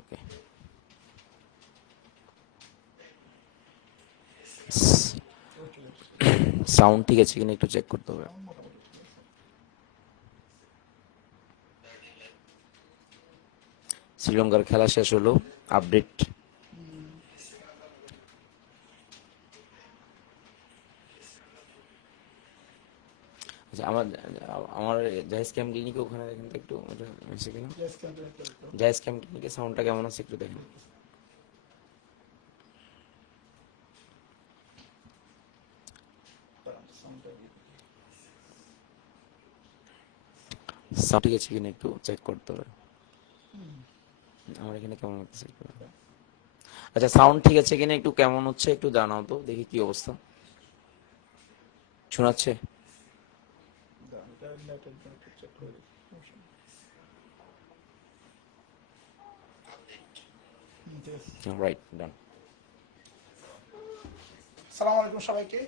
ওকে, sound ঠিক আছে কিনা একটু চেক করতে হবে। শ্রীলঙ্কার খেলা শেষ হলো, আপডেট। আচ্ছা, আমার আমার জাহেজ ক্যাম্প ক্লিনিকে ওখানে দেখেন তো একটু ওটা হয়েছে কিনা। জাহেজ ক্যাম্প ক্লিনিকে সাউন্ডটা কেমন আছে একটু দেখেন। সাউন্ড ঠিক আছে কিনা একটু চেক করতে হবে। আমার এখানে কেমন হচ্ছে একটু। আচ্ছা, সাউন্ড ঠিক আছে কিনা একটু কেমন হচ্ছে একটু জানাও তো, দেখি কি অবস্থা শোনাচ্ছে। রাইট, ডান। সালাম আলাইকুম সবাইকে।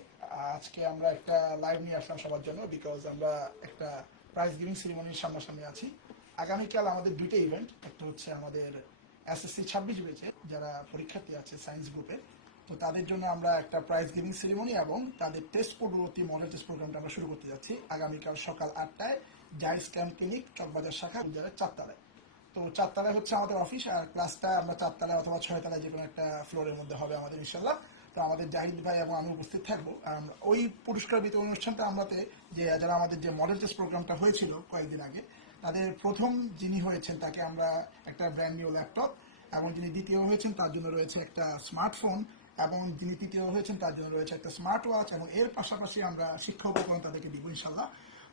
আজকে আমরা একটা লাইভ নিয়ে আসলাম সবার জন্য, বিকজ আমরা একটা প্রাইজ গিভিং সেরিমনির সামনাসামনি আছি। আগামীকাল আমাদের দুইটা ইভেন্ট, একটা হচ্ছে আমাদের এসএসসি 26 ব্যাচে যারা পরীক্ষার্থী আছে সায়েন্স গ্রুপে, তো তাদের জন্য আমরা একটা প্রাইজ গিভিং সেরিমনি এবং তাদের টেস্ট পূর্ববর্তী মডেল টেস্ট প্রোগ্রামটা আমরা শুরু করতে যাচ্ছি আগামীকাল সকাল 8টায় জাইস ক্যাম্প ক্লিনিক, চকবাজার শাখা, বিদ্যালয়ের 4তলায়। তো 4তলায় হচ্ছে আমাদের অফিস, আর ক্লাসটা আমরা 4তলায় অথবা 6তলায় যে কোনো একটা ফ্লোরের মধ্যে হবে আমাদের ইনশাল্লাহ। তো আমাদের জাহিদ ভাই এবং আমি উপস্থিত থাকবো। ওই পুরস্কার বিতরণ অনুষ্ঠানটা আমরাতে যে যারা আমাদের যে মডেল টেস্ট প্রোগ্রামটা হয়েছিল কয়েকদিন আগে, তাদের প্রথম যিনি হয়েছেন তাকে আমরা একটা ব্র্যান্ড নিউ ল্যাপটপ, এবং যিনি দ্বিতীয় হয়েছেন তার জন্য রয়েছে একটা স্মার্টফোন, এবং যিনি তৃতীয় হয়েছেন তার জন্য রয়েছে একটা স্মার্ট ওয়াচ, এবং এর পাশাপাশি আমরা শিক্ষা উপকরণ তাদেরকে দিব ইনশাল্লাহ।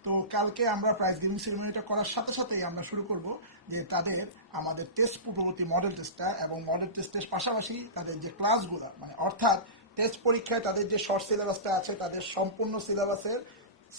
তো কালকে আমরা প্রাইজ গিভিং সেরিমনিটা করার সাথে সাথেই আমরা শুরু করব যে তাদের আমাদের টেস্ট পূর্ববর্তী মডেল টেস্টটা, এবং মডেল টেস্টের পাশাপাশি তাদের যে ক্লাসগুলো, মানে অর্থাৎ টেস্ট পরীক্ষায় তাদের যে শর্ট সিলেবাসটা আছে তাদের সম্পূর্ণ সিলেবাসের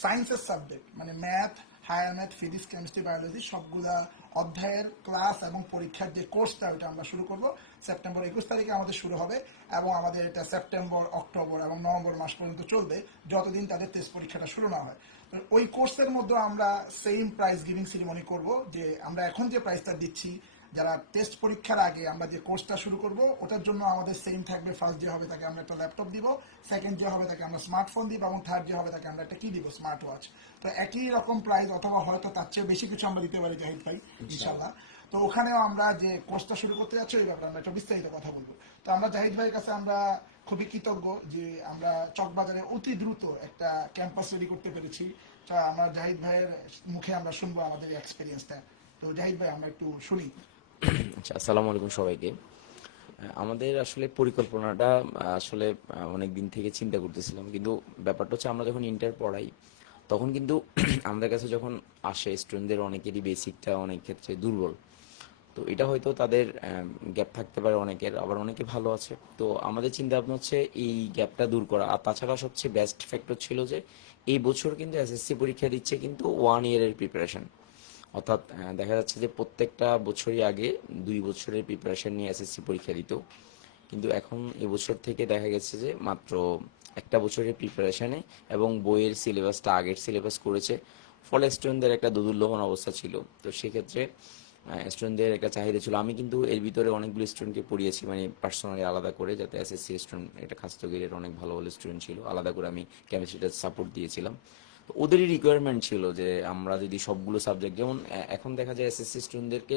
সায়েন্সের সাবজেক্ট মানে math, higher math, physics, chemistry, biology সবগুলা অধ্যায়ের ক্লাস এবং পরীক্ষার যে কোর্সটা ওইটা আমরা শুরু করব সেপ্টেম্বর 21 তারিখে আমাদের শুরু হবে, এবং আমাদের এটা সেপ্টেম্বর, অক্টোবর এবং নভেম্বর মাস পর্যন্ত চলবে যতদিন তাদের টেস্ট পরীক্ষাটা শুরু না হয়। তো ওই কোর্সের মধ্যে আমরা সেম প্রাইজ গিভিং সেরিমনি করব, যে আমরা এখন যে প্রাইজটা দিচ্ছি যারা টেস্ট পরীক্ষার আগে আমরা যে কোর্সটা শুরু করব ওটার জন্য আমাদের সেম থাকবে। ফার্স্ট যে হবে তাকে আমরা একটা ল্যাপটপ দিব, সেকেন্ড যে হবে তাকে আমরা স্মার্টফোন দিব, এবং থার্ড যে হবে তাকে আমরা একটা কি দিব, স্মার্ট ওয়াচ। তো একই রকম প্রাইস অথবা হয়তো তার চেয়ে বেশি কিছু আমরা দিতে পারি জাহিদ ভাই ইনশাল্লাহ। তো ওখানেও আমরা যে কোর্সটা শুরু করতে যাচ্ছি ওই ব্যাপারে আমরা একটা বিস্তারিত কথা বলবো। তো আমরা জাহিদ ভাইয়ের কাছে আমরা খুবই কৃতজ্ঞ যে আমরা চকবাজারে অতি দ্রুত একটা ক্যাম্পাস রেডি করতে পেরেছি। তা আমরা জাহিদ ভাইয়ের মুখে আমরা শুনবো আমাদের এক্সপিরিয়েন্সটা। তো জাহিদ ভাই আমরা একটু শুনি। আচ্ছা, আসসালামু আলাইকুম সবাইকে। আমাদের আসলে পরিকল্পনাটা আসলে অনেক দিন থেকে চিন্তা করতেছিলাম, কিন্তু ব্যাপারটা হচ্ছে আমরা যখন ইন্টার পড়াই তখন কিন্তু আমাদের কাছে যখন আসে স্টুডেন্টদের অনেকেরই বেসিকটা অনেক ক্ষেত্রে দুর্বল। তো এটা হয়তো তাদের গ্যাপ থাকতে পারে অনেকের, আবার অনেকে ভালো আছে। তো আমাদের চিন্তা ভাবনা হচ্ছে এই গ্যাপটা দূর করা। আর তাছাড়া সবচেয়ে বেস্ট ফ্যাক্টর ছিল যে এই বছর কিন্তু এসএসসি পরীক্ষা দিচ্ছে কিন্তু 1 ইয়ারের প্রিপারেশন। অর্থাৎ দেখা যাচ্ছে যে প্রত্যেকটা বছরই আগে 2 বছরের প্রিপারেশন নিয়ে এসএসসি পরীক্ষা দিত, কিন্তু এখন এবছর থেকে দেখা গেছে যে মাত্র একটা বছরের প্রিপারেশানে এবং বইয়ের সিলেবাসটা আগের সিলেবাস করেছে। ফলে স্টুডেন্টদের একটা দোদুল্যমান অবস্থা ছিল। তো সেক্ষেত্রে স্টুডেন্টদের একটা চাহিদা ছিল। আমি কিন্তু এর ভিতরে অনেকগুলো স্টুডেন্টকে পড়িয়েছি, মানে পার্সোনালি আলাদা করে, যাতে এসএসসি স্টুডেন্ট, এটা খাস্তগিরের অনেক ভালো ভালো স্টুডেন্ট ছিল, আলাদা করে আমি কেমিস্ট্রিটা সাপোর্ট দিয়েছিলাম। তো ওদেরই রিকোয়ারমেন্ট ছিল যে আমরা যদি সবগুলো সাবজেক্ট, যেমন এখন দেখা যায় এসএসসি স্টুডেন্টদেরকে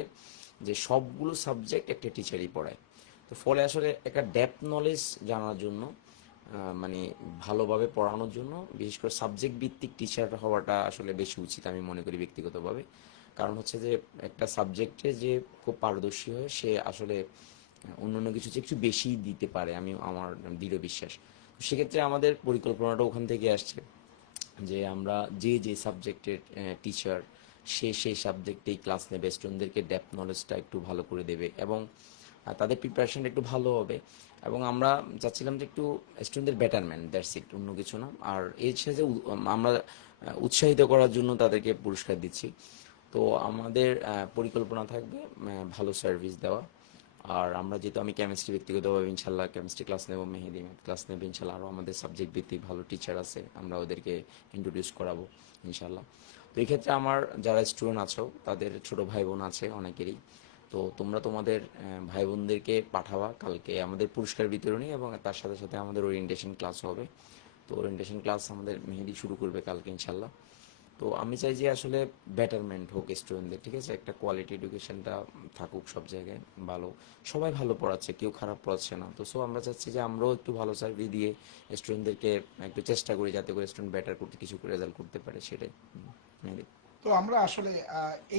যে সবগুলো সাবজেক্ট একটা টিচারই পড়ায়। তো ফলে আসলে একটা ডেপথ নলেজ জানার জন্য, মানে ভালোভাবে পড়ানোর জন্য বিশেষ করে সাবজেক্ট ভিত্তিক টিচার হওয়াটা আসলে বেশি উচিত আমি মনে করি ব্যক্তিগতভাবে। কারণ হচ্ছে যে একটা সাবজেক্টে যে খুব পারদর্শী হয় সে আসলে অন্য কিছু চেয়ে একটু বেশি দিতে পারে, আমি আমার দৃঢ় বিশ্বাস। তো সেক্ষেত্রে আমাদের পরিকল্পনাটা ওখান থেকে আসছে যে আমরা যে যে সাবজেক্টের টিচার, সে সেই সাবজেক্টেই ক্লাস নেবে, স্টুডেন্টদেরকে ডেপথ নলেজটা একটু ভালো করে দেবে এবং তাদের প্রিপারেশনটা একটু ভালো হবে। এবং আমরা চাচ্ছিলাম যে একটু স্টুডেন্টদের বেটারমেন্ট, দ্যাটস ইট, অন্য কিছু না। আর এর সাথে আমরা উৎসাহিত করার জন্য তাদেরকে পুরস্কার দিচ্ছি। তো আমাদের পরিকল্পনা থাকবে ভালো সার্ভিস দেওয়া। আর আমরা যেহেতু আমি কেমিস্ট্রি ব্যক্তিগতভাবে ইনশাল্লাহ কেমিস্ট্রি ক্লাস নেব, মেহেদি ম্যাথ ক্লাস নেবে ইনশাল্লাহ, আরও আমাদের সাবজেক্ট ভিত্তিক ভালো টিচার আছে, আমরা ওদেরকে ইন্ট্রোডিউস করাবো ইনশাল্লাহ। তো এই ক্ষেত্রে আমার যারা স্টুডেন্ট আছো তাদের ছোটো ভাই বোন আছে অনেকেরই, তো তোমরা তোমাদের ভাই বোনদেরকে পাঠাবা কালকে আমাদের পুরস্কার বিতরণী, এবং তার সাথে সাথে আমাদের ওরিয়েন্টেশন ক্লাস হবে। তো ওরিয়েন্টেশন ক্লাস আমাদের মেহেদি শুরু করবে কালকে ইনশাল্লাহ। তো আমি চাই যে আসলে বেটারমেন্ট হোক স্টুডেন্টদের, ঠিক আছে, একটা কোয়ালিটি এডুকেশনটা থাকুক সব জায়গায় ভালো। সবাই ভালো পড়াচ্ছে, কেউ খারাপ পড়াচ্ছে না। তো সো আমরা চাচ্ছি যে আমরাও একটু ভালো সার্ভিস দিয়ে স্টুডেন্টদেরকে একটু চেষ্টা করি যাতে করে স্টুডেন্ট বেটার করতে কিছু রেজাল্ট করতে পারে, সেটাই। মেহেদি। তো আমরা আসলে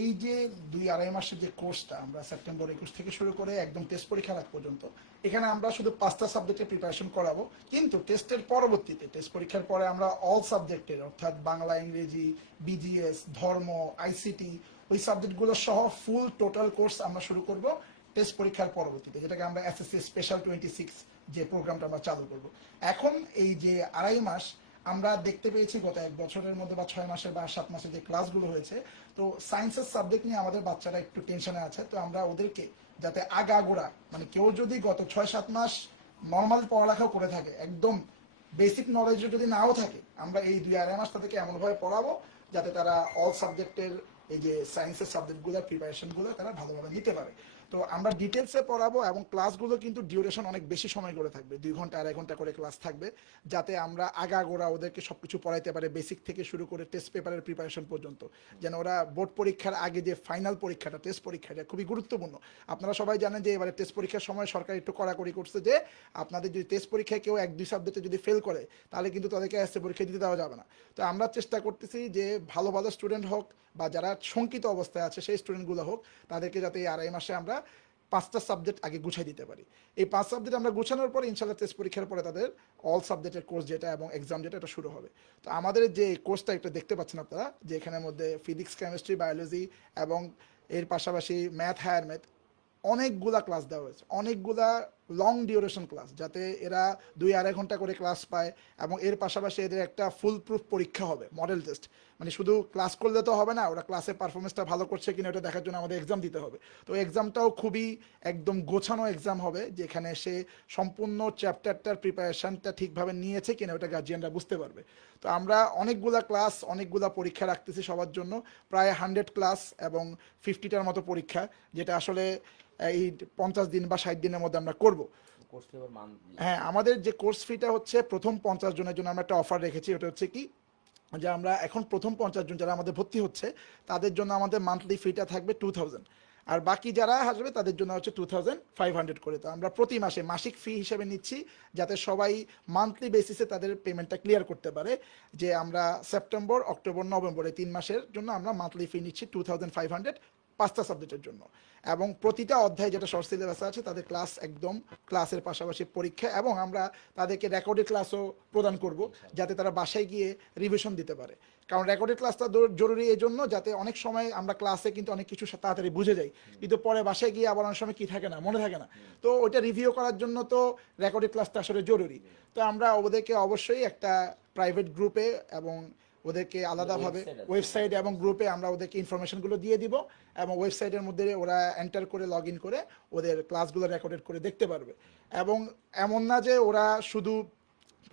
এই যে 2-2.5 মাসের যে কোর্সটা আমরা সেপ্টেম্বর 21 থেকে শুরু করে একদম টেস্ট পরীক্ষার আগ পর্যন্ত, এখানে আমরা শুধু 5টা সাবজেক্টের প্রিপারেশন করাবো। কিন্তু টেস্টের পরবর্তীতে, টেস্ট পরীক্ষার পরে আমরা অল সাবজেক্টের, অর্থাৎ বাংলা, ইংরেজি, বিজিএস, ধর্ম, আইসিটি, ওই সাবজেক্টগুলো সহ ফুল টোটাল কোর্স আমরা শুরু করব টেস্ট পরীক্ষার পরবর্তীতে, যেটাকে আমরা এসএসসি স্পেশাল 26 যে প্রোগ্রামটা আমরা চালু করব। এখন এই যে 2.5 মাস আমরা দেখতে পেয়েছি গত 1 বছরের মধ্যে বা 6 মাসের বা 7 মাসের যে ক্লাসগুলো হয়েছে, তো সায়েন্সের সাবজেক্ট নিয়ে আমাদের বাচ্চারা একটু টেনশনে আছে। তো আমরা ওদেরকে যাতে আগাগোড়া, মানে কেউ যদি গত 6-7 মাস নর্মাল পড়ালেখাও করে থাকে, একদম বেসিক নলেজও যদি নাও থাকে, আমরা এই 2-2.5 মাস তাদেরকে এমনভাবে পড়াবো যাতে তারা অল সাবজেক্টের এই যে সায়েন্সের সাবজেক্টগুলো প্রিপারেশনগুলো তারা ভালোভাবে নিতে পারে। তো আমরা ডিটেলসে পড়াবো এবং ক্লাসগুলো কিন্তু ডিউরেশন অনেক বেশি সময় করে থাকবে, 2 ঘন্টা 2.5 ঘন্টা করে ক্লাস থাকবে, যাতে আমরা আগাগোড়া ওদেরকে সবকিছু পড়াইতে পারে, বেসিক থেকে শুরু করে টেস্ট পেপারের প্রিপারেশন পর্যন্ত, যেন ওরা বোর্ড পরীক্ষার আগে যে ফাইনাল পরীক্ষাটা, টেস্ট পরীক্ষাটা খুবই গুরুত্বপূর্ণ। আপনারা সবাই জানেন যে এবারে টেস্ট পরীক্ষার সময় সরকার একটু কড়াকড়ি করছে যে আপনাদের যদি টেস্ট পরীক্ষায় কেউ 1-2 সাবজেক্টে যদি ফেল করে, তাহলে কিন্তু তাদেরকে এসএ পরীক্ষা দিতে দেওয়া যাবে না। তো আমরা চেষ্টা করতেছি যে ভালো ভালো স্টুডেন্ট হোক বা যারা শঙ্কিত অবস্থায় আছে সেই স্টুডেন্টগুলো হোক, তাদেরকে যাতে এই 2.5 মাসে আমরা 5টা সাবজেক্ট আগে গুছাই দিতে পারি। এই 5 সাবজেক্ট আমরা গুছানোর পরে ইনশাল্লাহ টেস্ট পরীক্ষার পরে তাদের অল সাবজেক্টের কোর্স যেটা এবং এক্সাম যেটা, এটা শুরু হবে। তো আমাদের যে কোর্সটা একটা দেখতে পাচ্ছেন আপনারা, যে এখানের মধ্যে ফিজিক্স, কেমিস্ট্রি, বায়োলজি এবং এর পাশাপাশি ম্যাথ, হায়ার ম্যাথ, অনেকগুলা ক্লাস দেওয়া হয়েছে, অনেকগুলা লং ডিউরেশন ক্লাস, যাতে এরা 2-2.5 ঘন্টা করে ক্লাস পায়। এবং এর পাশাপাশি এদের একটা ফুল প্রুফ পরীক্ষা হবে, মডেল টেস্ট। মানে শুধু ক্লাস করলে তো হবে না, ওরা ক্লাসে পারফরমেন্সটা ভালো করছে কিনা ওটা দেখার জন্য আমাদের এক্সাম দিতে হবে। তো এক্সামটাও খুবই একদম গোছানো এক্সাম হবে, যেখানে সে সম্পূর্ণ চ্যাপ্টারটার প্রিপারেশনটা ঠিকভাবে নিয়েছে কিনা ওটা গার্জিয়ানরা বুঝতে পারবে। তো আমরা অনেকগুলা ক্লাস, অনেকগুলা পরীক্ষা রাখতেছি সবার জন্য, প্রায় 100 ক্লাস এবং 50টার মতো পরীক্ষা, যেটা আসলে এই 50 দিন বা 60 দিনের মধ্যে আমরা করব। কোর্স ফি আবার মান্থলি। হ্যাঁ, আমাদের যে কোর্স ফিটা হচ্ছে প্রথম 50 জনের জন্য আমরা একটা অফার রেখেছি। ওটা হচ্ছে কি, যে আমরা এখন প্রথম 50 জন যারা আমাদের ভর্তি হচ্ছে, তাদের জন্য আমাদের মান্থলি ফিটা থাকবে 2000, আর বাকি যারা আসবে তাদের জন্য হচ্ছে 2500 করে। তো আমরা প্রতি মাসে মাসিক ফি হিসেবে নিচ্ছি, যাতে সবাই মান্থলি বেসিসে তাদের পেমেন্টটা ক্লিয়ার করতে পারে। যে আমরা সেপ্টেম্বর, অক্টোবর, নভেম্বর এই 3 মাসের জন্য আমরা মান্থলি ফি নিচ্ছি 2500, 5টা সাবজেক্টের জন্য। এবং প্রতিটা অধ্যায় যেটা শর্ট সিলেবাসে আছে তাদের ক্লাস একদম, ক্লাসের পাশাপাশি পরীক্ষা, এবং আমরা তাদেরকে রেকর্ডেড ক্লাসও প্রদান করব, যাতে তারা বাসায় গিয়ে রিভিশন দিতে পারে। কারণ রেকর্ডেড ক্লাসটা জরুরি এই জন্য, যাতে অনেক সময় আমরা ক্লাসে কিন্তু অনেক কিছু তাড়াতাড়ি বুঝে যাই, কিন্তু পরে বাসায় গিয়ে আবার অনেক সময় কি থাকে না, মনে থাকে না। তো ওইটা রিভিউ করার জন্য তো রেকর্ডেড ক্লাসটা আসলে জরুরি। তো আমরা ওদেরকে অবশ্যই একটা প্রাইভেট গ্রুপে এবং ওদেরকে আলাদাভাবে ওয়েবসাইট এবং গ্রুপে আমরা ওদেরকে ইনফরমেশনগুলো দিয়ে দিব, এবং ওয়েবসাইটের মধ্যে ওরা এন্টার করে লগ ইন করে ওদের ক্লাসগুলো রেকর্ডেড করে দেখতে পারবে। এবং এমন না যে ওরা শুধু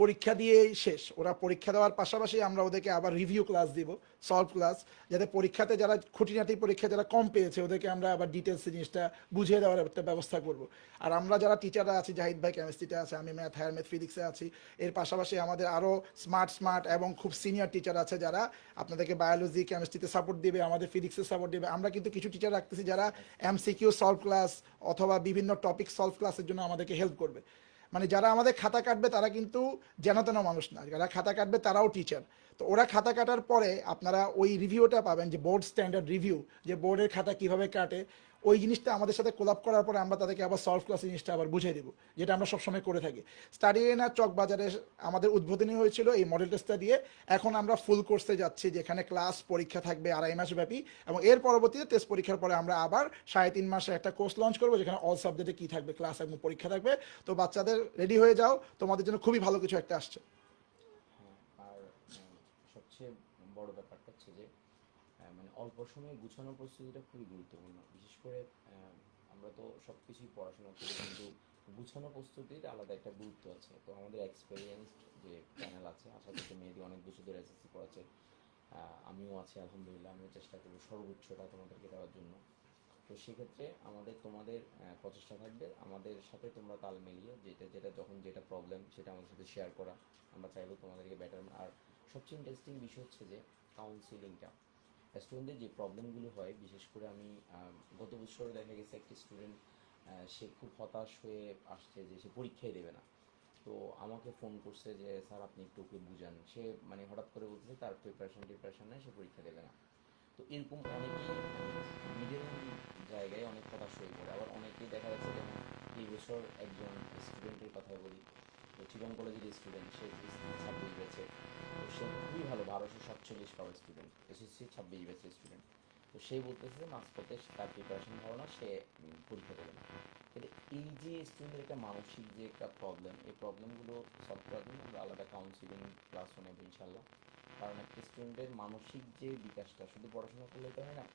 পরীক্ষা দিয়েই শেষ, ওরা পরীক্ষা দেওয়ার পাশাপাশি আমরা ওদেরকে আবার রিভিউ ক্লাস দিব, সলভ ক্লাস, যাতে পরীক্ষাতে যারা খুঁটিনাটি পরীক্ষা যারা কম পেয়েছে ওদেরকে আমরা আবার ডিটেলস জিনিসটা বুঝিয়ে দেওয়ার একটা ব্যবস্থা করব। আর আমরা যারা টিচাররা আছি, জাহিদ ভাই কেমিস্ট্রিতে আছে, আমি ম্যাথ, হায়ার ম্যাথ, ফিজিক্সে আছি, এর পাশাপাশি আমাদের আরও স্মার্ট স্মার্ট এবং খুব সিনিয়র টিচার আছে যারা আপনাদেরকে বায়োলজি, কেমিস্ট্রিতে সাপোর্ট দিবে, আমাদের ফিজিক্সে সাপোর্ট দিবে। আমরা কিন্তু কিছু টিচার রাখতেছি যারা এমসিকিউ সলভ ক্লাস অথবা বিভিন্ন টপিক সলভ ক্লাসের জন্য আমাদেরকে হেল্প করবে। মানে যারা আমাদের খাতা কাটবে তারা কিন্তু যেন তেন মানুষ না, যারা খাতা কাটবে তারাও টিচার। তো ওরা খাতা কাটার পরে আপনারা ওই রিভিউটা পাবেন, যে বোর্ড স্ট্যান্ডার্ড রিভিউ, যে বোর্ডের খাতা কিভাবে কাটে, ওই জিনিসটা আমাদের সাথে কোলাপ করার পরে আমরা তাদেরকে আবার সলভ ক্লাস জিনিসটা আবার বুঝিয়ে দেবো, যেটা আমরা সবসময় করে থাকি। স্টাডি এরিনা চকবাজারে আমাদের উদ্বোধনী হয়েছিল এই মডেল টেস্টটা দিয়ে। এখন আমরা ফুল কোর্সে যাচ্ছি, যেখানে ক্লাস পরীক্ষা থাকবে 2.5 মাস ব্যাপী, এবং এর পরবর্তীতে টেস্ট পরীক্ষার পরে আমরা আবার 3.5 মাসে একটা কোর্স লঞ্চ করবো, যেখানে অল সাবজেক্টে কি থাকবে, ক্লাস এবং পরীক্ষা থাকবে। তো বাচ্চাদের রেডি হয়ে যাও, তোমাদের জন্য খুবই ভালো কিছু একটা আসছে। হ্যাঁ, আর সবচেয়ে বড় ব্যাপারটা হচ্ছে যে মানে অল্প সময়ে গুছানো প্রস্তুতিটা খুবই গুরুত্বপূর্ণ। বিশেষ করে আমরা তো সব কিছুই পড়াশোনা করি, কিন্তু গুছানো প্রস্তুতির আলাদা একটা গুরুত্ব আছে। তো আমাদের এক্সপেরিয়েন্সড যে প্যানেল আছে, আশা করছি মেয়েদি অনেক বছর ধরে এসএসসি পড়াচ্ছে, আমিও আছি আলহামদুলিল্লাহ, আমিও চেষ্টা করবো সর্বোচ্চটা তোমাদেরকে দেওয়ার জন্য। তো সেক্ষেত্রে আমাদের তোমাদের প্রচেষ্টা থাকবে আমাদের সাথে তোমরা তাল মিলিয়ে যেটা যেটা যখন যেটা প্রবলেম সেটা আমাদের সাথে শেয়ার করা। আমরা চাইবো তোমাদেরকে বেটার। আর সবচেয়ে ইন্টারেস্টিং বিষয় হচ্ছে যে কাউন্সিলিংটা, স্টুডেন্টদের যে প্রবলেমগুলো হয়, বিশেষ করে আমি গত বছর দেখা গেছে একটি স্টুডেন্ট সে খুব হতাশ হয়ে আসছে যে সে পরীক্ষাই দেবে না। তো আমাকে ফোন করছে যে স্যার আপনি একটু ওকে বুঝান। সে মানে হঠাৎ করে বলতেছে তার প্রিপারেশন নেই, সে পরীক্ষা দেবে না। তো এরকম অনেকেই মিডল জায়গায় অনেক হতাশ হয়ে পড়ে। আবার অনেকেই দেখা যাচ্ছে যেমন এই বছর একজন স্টুডেন্টের কথা বলি, তো চিরং কলেজের স্টুডেন্ট, সে এসএসসি 26 ব্যাচের। তো সে খুবই ভালো, 1247 পাওয়ার স্টুডেন্ট, এসএসসি 26 ব্যাচের স্টুডেন্ট। তো সেই বলতেছে যে মাঝপথে তার প্রিপারেশন ভালো না, সে পরীক্ষা দেবে না। কিন্তু এই যে স্টুডেন্টের একটা মানসিক যে একটা প্রবলেম, এই প্রবলেমগুলো সলভ করার জন্য আমরা আলাদা কাউন্সিলিং ক্লাসও নেব ইনশাল্লাহ। কারণ একটা স্টুডেন্টের মানসিক যে বিকাশটা শুধু পড়াশোনা করলে তো হয় না,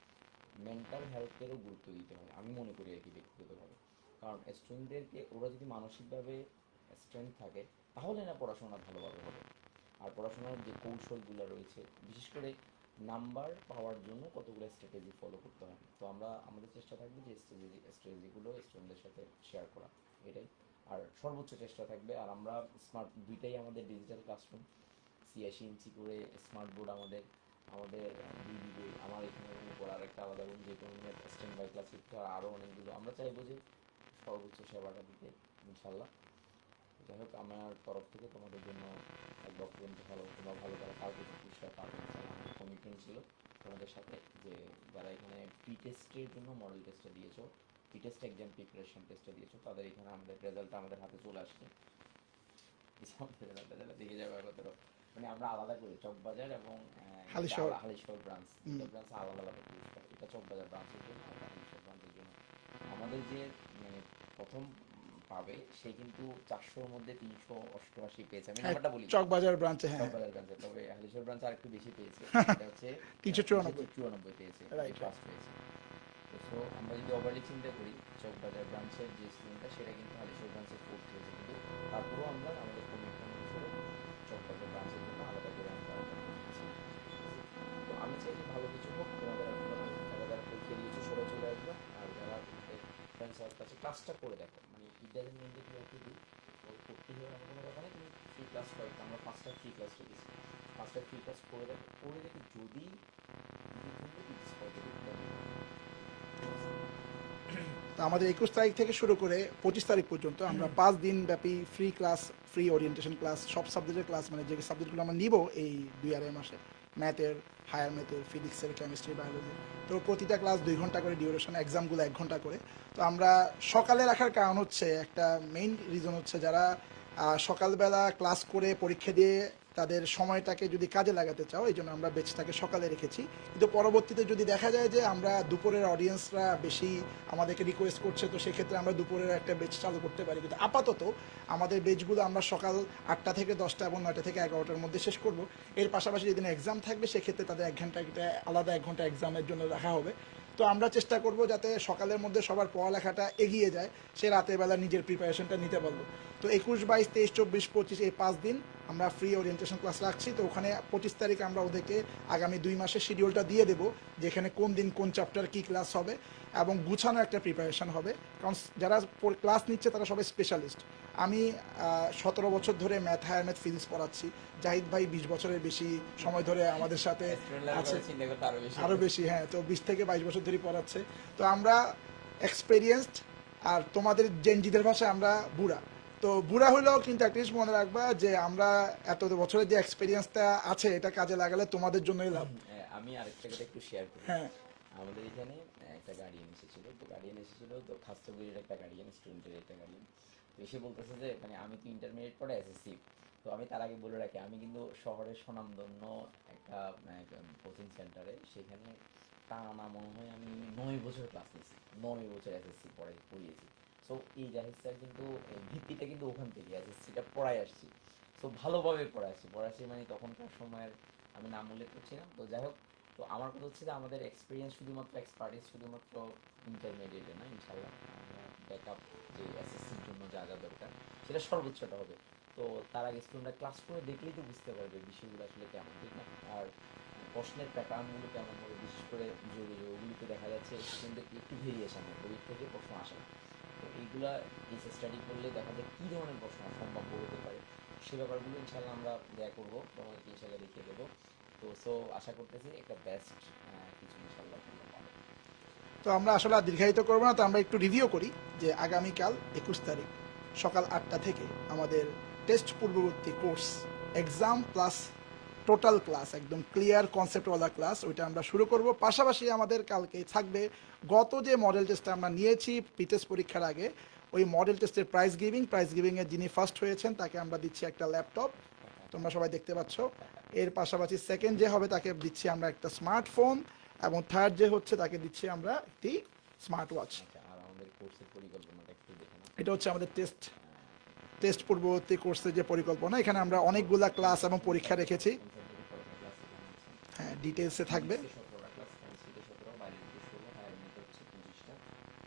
মেন্টাল হেলথেরও গুরুত্ব দিতে হয় আমি মনে করি আর কি ব্যক্তিগতভাবে। কারণ স্টুডেন্টদেরকে ওরা যদি মানসিকভাবে স্ট্রেংথ থাকে তাহলে না পড়াশোনা ভালোভাবে হবে। আর পড়াশোনার যে কৌশলগুলো রয়েছে, বিশেষ করে নাম্বার পাওয়ার জন্য কতগুলো স্ট্র্যাটেজি ফলো করতে হয়। তো আমরা আমাদের চেষ্টা থাকবে যে স্ট্র্যাটেজিগুলো স্টুডেন্টদের সাথে শেয়ার করা, এটাই। আর সর্বোচ্চ চেষ্টা থাকবে। আর আমরা স্মার্ট দুইটাই আমাদের ডিজিটাল ক্লাসরুম, 86 ইঞ্চি করে স্মার্ট বোর্ড আমাদের আমাদের দুই দিকে। আমার এখানে রুম উপর আর একটা আলাদা রুম, যে কোনো স্ট্যান্ড বাই ক্লাস শিখতে হয় আরও অনেকগুলো। আমরা চাইবো যে সর্বোচ্চ সেবাটা দিতে ইনশাল্লাহ। যাই হোক, আমার তরফ থেকে তোমাদের জন্য এক বক্তব্য ভালো, তোমরা ভালো করে কালকে পুরস্কার পাবে ইনশাল্লাহ। আমার কমিটমেন্ট ছিল তোমাদের সাথে যে যারা এখানে প্রি টেস্টের জন্য মডেল টেস্টটা দিয়েছো, প্রি টেস্ট এক্সাম প্রিপারেশন টেস্টটা দিয়েছো, তাদের এখানে আমাদের রেজাল্টটা আমাদের হাতে চলে আসছে। দেখে যাবে একত্র। মানে আমরা আলাদা করি চকবাজার এবং হালিশহর। হালিশহর ব্রাঞ্চ, দুটো ব্রাঞ্চ আলাদা আলাদা পুরস্কার। এটা চকবাজার ব্রাঞ্চের জন্য, এটা হালিশহর ব্রাঞ্চের জন্য। আমাদের যে মানে প্রথম পাবে সে কিন্তু 400-র মধ্যে 388 পেয়েছে। আমি হ্যাঁ, নাম্বারটা বলি, চকবাজার ব্রাঞ্চে, হ্যাঁ। চকবাজার ব্রাঞ্চে। তবে হালিশহর ব্রাঞ্চে আরেকটু বেশি পেয়েছে, এটা হচ্ছে 394। 394 পেয়েছে, রাইট, রাইট। ফার্স্ট পেয়েছে। তো সো আমরা যদি ওভারলি চিন্তা করি, চকবাজার ব্রাঞ্চের যে স্টুডেন্টটা সেটা কিন্তু হালিশহর ব্রাঞ্চের ফোর্থ হয়েছে, কিন্তু তারপরেও আমরা আমাদের কমিটমেন্ট হিসেবে চকবাজার ব্রাঞ্চের জন্য আলাদা করে আমরা নিচ্ছি। তো আমি চাই যে ভালো কিছু হোক, তোমাদের তোমরা যারা যারা পরীক্ষা দিয়েছো সবাই চলে আসবে। আর যারা তোমাদের ফ্রেন্ডস সার্কেল আছে ক্লাসটা করে দেখো, মানে it doesn't mean that you have to do করতে হবে এমন কোনো ব্যাপার নেই। তুমি ফ্রি ক্লাস কয়েকটা, আমরা 5টা ফ্রি ক্লাস রেখেছি, 5টা ফ্রি ক্লাস করে দেখো, করে দেখে যদি ইট ইজ পজিটিভ দেন তো আমাদের 21 তারিখ থেকে শুরু করে 25 তারিখ পর্যন্ত আমরা 5 দিন ব্যাপী free class, free orientation class, সব সাবজেক্টের ক্লাস, মানে যে সাবজেক্টগুলো আমরা নিব এই 2 আড়াই মাসে, ম্যাথের, হায়ার ম্যাথের, ফিজিক্সের, কেমিস্ট্রি, বায়োলজি। তো প্রতিটা ক্লাস 2 ঘন্টা করে ডিউরেশন, এক্সামগুলো 1 ঘন্টা করে। তো আমরা সকালে রাখার কারণ হচ্ছে, একটা মেইন রিজন হচ্ছে যারা সকালবেলা ক্লাস করে পরীক্ষা দিয়ে তাদের সময়টাকে যদি কাজে লাগাতে চাও, এই জন্য আমরা বেচটাকে সকালে রেখেছি। কিন্তু পরবর্তীতে যদি দেখা যায় যে আমরা দুপুরের অডিয়েন্সরা বেশি আমাদেরকে রিকোয়েস্ট করছে, তো সেক্ষেত্রে আমরা দুপুরের একটা বেচ চালু করতে পারি। কিন্তু আপাতত আমাদের বেচগুলো আমরা সকাল 8টা থেকে 10টা এবং 9টা থেকে 11টার মধ্যে শেষ করব। এর পাশাপাশি যেদিন এক্সাম থাকবে সেক্ষেত্রে তাদের 1 ঘন্টা আলাদা 1 ঘন্টা এক্সামের জন্য রাখা হবে। তো আমরা চেষ্টা করব যাতে সকালের মধ্যে সবার পড়ালেখাটা এগিয়ে যায়, সে রাতের বেলা নিজের প্রিপারেশনটা নিতে পারলো। তো 21, 22, 23, 24, 25 এই 5 দিন আমরা ফ্রি ওরিয়েন্টেশন ক্লাস রাখছি। তো ওখানে 25 তারিখ আমরা ওদেরকে আগামী 2 মাসের শিডিউলটা দিয়ে দেবো, যেখানে কোন দিন কোন চ্যাপ্টার কী ক্লাস হবে, এবং গুছানো একটা প্রিপারেশন হবে। কারণ যারা ক্লাস নিচ্ছে তারা সবাই স্পেশালিস্ট। আমি 17 বছর ধরে ম্যাথ, হায়ার ম্যাথ, ফিজিক্স পড়াচ্ছি। জাহিদ ভাই 20 বছরের বেশি সময় ধরে আমাদের সাথে স্টুডেন্ট লেভেল আছে, চিন্তা করতে আরো বেশি আরও হবে। বেশি, হ্যাঁ। তো 20 থেকে 22 বছর ধরে পড়াচ্ছে। তো আমরা এক্সপেরিয়েন্সড, আর তোমাদের জেনজিদের ভাষায় আমরা বুড়া। তো বুড়া হলেও কিন্তু একটা জিনিস মনে রাখবা যে আমরা এত বছরের যে এক্সপেরিয়েন্সটা আছে এটা কাজে লাগালে তোমাদের জন্যই লাভ। আমি আরেকটা কথা একটু শেয়ার করি। হ্যাঁ, আমাদের এখানে একটা গার্ডিয়ান এসেছিল, তো গার্ডিয়ান এসেছিল, তো খাস্তগিরির একটা গার্ডিয়ান, স্টুডেন্টের একটা গার্ডিয়ান। তো এসে বলতেছে যে মানে আমি তো ইন্টারমিডিয়েট পরে এসএসসি। তো আমি তার আগে বলে রাখি, আমি কিন্তু শহরের স্বনামধন্য একটা কোচিং সেন্টারে, সেখানে টানা মনে হয় আমি 9 বছর ক্লাস নিয়েছি, 9 বছর এসএসসি পড়িয়েছি। সো এই জাহিদ স্যার কিন্তু ভিত্তিটা কিন্তু ওখান থেকে এসএসসিটা পড়াই আসছি। সো ভালোভাবে পড়াচ্ছি মানে তখনকার সময়ের আমি নাম উল্লেখ করছি না। তো যাই হোক, তো আমার কথা হচ্ছে যে আমাদের এক্সপিরিয়েন্স শুধুমাত্র, এক্সপার্টিস শুধুমাত্র ইন্টারমিডিয়েটে না, ইনশাল্লাহ ব্যাকআপ যে এসএসসির জন্য যা যা দরকার সেটা সর্বোচ্চটা হবে। তো তার আগে স্টুডেন্টরা ক্লাস করে দেখলেই তো বুঝতে পারবে বিষয়গুলো আসলে কেমন, ঠিক না? আর প্রশ্নের প্যাটার্নগুলো কেমন হবে, বিশেষ করে ওগুলিতে দেখা যাচ্ছে স্টুডেন্টদের একটু ভেরিয়েশন হয়, ওই থেকে প্রশ্ন আসে না। তো এইগুলা কেস স্টাডি করলে দেখা যায় কী ধরনের প্রশ্ন সম্ভাব্য হতে পারে, সে ব্যাপারগুলো ইনশাল্লাহ আমরা দেয়া করবো, তোমাদেরকে ইনশাল্লাহ দেখিয়ে দেবো। তো সো আশা করতেছি একটা বেস্ট কিছু ইনশাল্লাহ তোমরা পাবে। তো আমরা আসলে আর দীর্ঘায়িত করবো না, তো আমরা একটু রিভিউ করি যে আগামীকাল 21 তারিখ সকাল 8টা থেকে আমাদের টেস্ট পূর্ববর্তী course exam plus total class, একদম ক্লিয়ার কনসেপ্টওয়ালা ক্লাস, ওইটা আমরা শুরু করব। পাশাপাশি আমাদের কালকে থাকবে গত যে মডেল টেস্টটা আমরা নিয়েছি পিটেস্ট পরীক্ষার আগে, ওই মডেল টেস্টের প্রাইজ গিভিংয়ে যিনি ফার্স্ট হয়েছেন তাকে আমরা দিচ্ছি একটা ল্যাপটপ, তোমরা সবাই দেখতে পাচ্ছ। এর পাশাপাশি সেকেন্ড যে হবে তাকে দিচ্ছি আমরা একটা স্মার্টফোন, এবং থার্ড যে হচ্ছে তাকে দিচ্ছি আমরা একটি স্মার্ট ওয়াচ। আচ্ছা, আর আমাদের কোর্সের পরিকল্পনাটা একটু দেখে নাও। এটা হচ্ছে আমাদের টেস্ট পূর্ববর্তী কোর্সের যে পরিকল্পনা, এখানে আমরা অনেকগুলা ক্লাস এবং পরীক্ষা রেখেছি। কোন সাবজেক্টে কয়টা ক্লাস এখানে হচ্ছে? হ্যাঁ, ডিটেলসে থাকবে। 17টা ক্লাস, কেমিস্ট্রিতে 17, বায়োলজিতে 16, হায়ার হচ্ছে 25টা,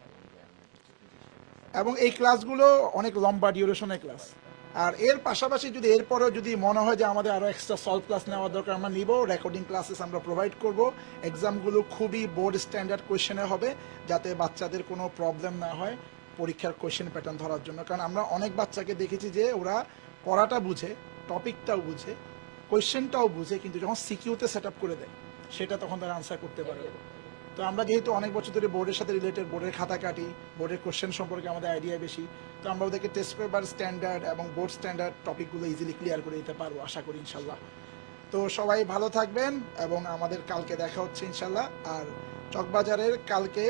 এবং জেনারেল হচ্ছে 25টা। এবং এই ক্লাসগুলো অনেক লম্বা ডিউরেশনের ক্লাস। আর এর পাশাপাশি যদি এরপরেও যদি মনে হয় যে আমাদের আরও এক্সট্রা সলভ ক্লাস নেওয়ার দরকার, আমরা নিব। রেকর্ডিং ক্লাসেস আমরা প্রোভাইড করব। এক্সামগুলো খুবই বোর্ড স্ট্যান্ডার্ড কোয়েশ্চেনে হবে, যাতে বাচ্চাদের কোনো প্রবলেম না হয় পরীক্ষার কোয়েশ্চেন প্যাটার্ন ধরার জন্য। কারণ আমরা অনেক বাচ্চাকে দেখেছি যে ওরা পড়াটা বুঝে, টপিকটাও বুঝে, কোয়েশ্চেনটাও বুঝে, কিন্তু যখন সিকিউতে সেট আপ করে দেয় সেটা তখন তারা আনসার করতে পারে না। তো আমরা যেহেতু অনেক বছর ধরে বোর্ডের সাথে রিলেটেড, বোর্ডের খাতা কাটি, বোর্ডের কোশ্চেন সম্পর্কে আমাদের আইডিয়া বেশি, তো আমরা ওদেরকে টেস্ট পেপার স্ট্যান্ডার্ড এবং বোর্ড স্ট্যান্ডার্ড টপিকগুলো ইজিলি ক্লিয়ার করে দিতে পারবো আশা করি ইনশাল্লাহ। তো সবাই ভালো থাকবেন, এবং আমাদের কালকে দেখা হচ্ছে ইনশাল্লাহ। আর চকবাজারের কালকে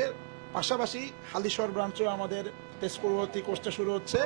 পাশাপাশি হালিশহর ব্রাঞ্চেও আমাদের টেস্ট পূর্ববর্তী কোর্সটা শুরু হচ্ছে।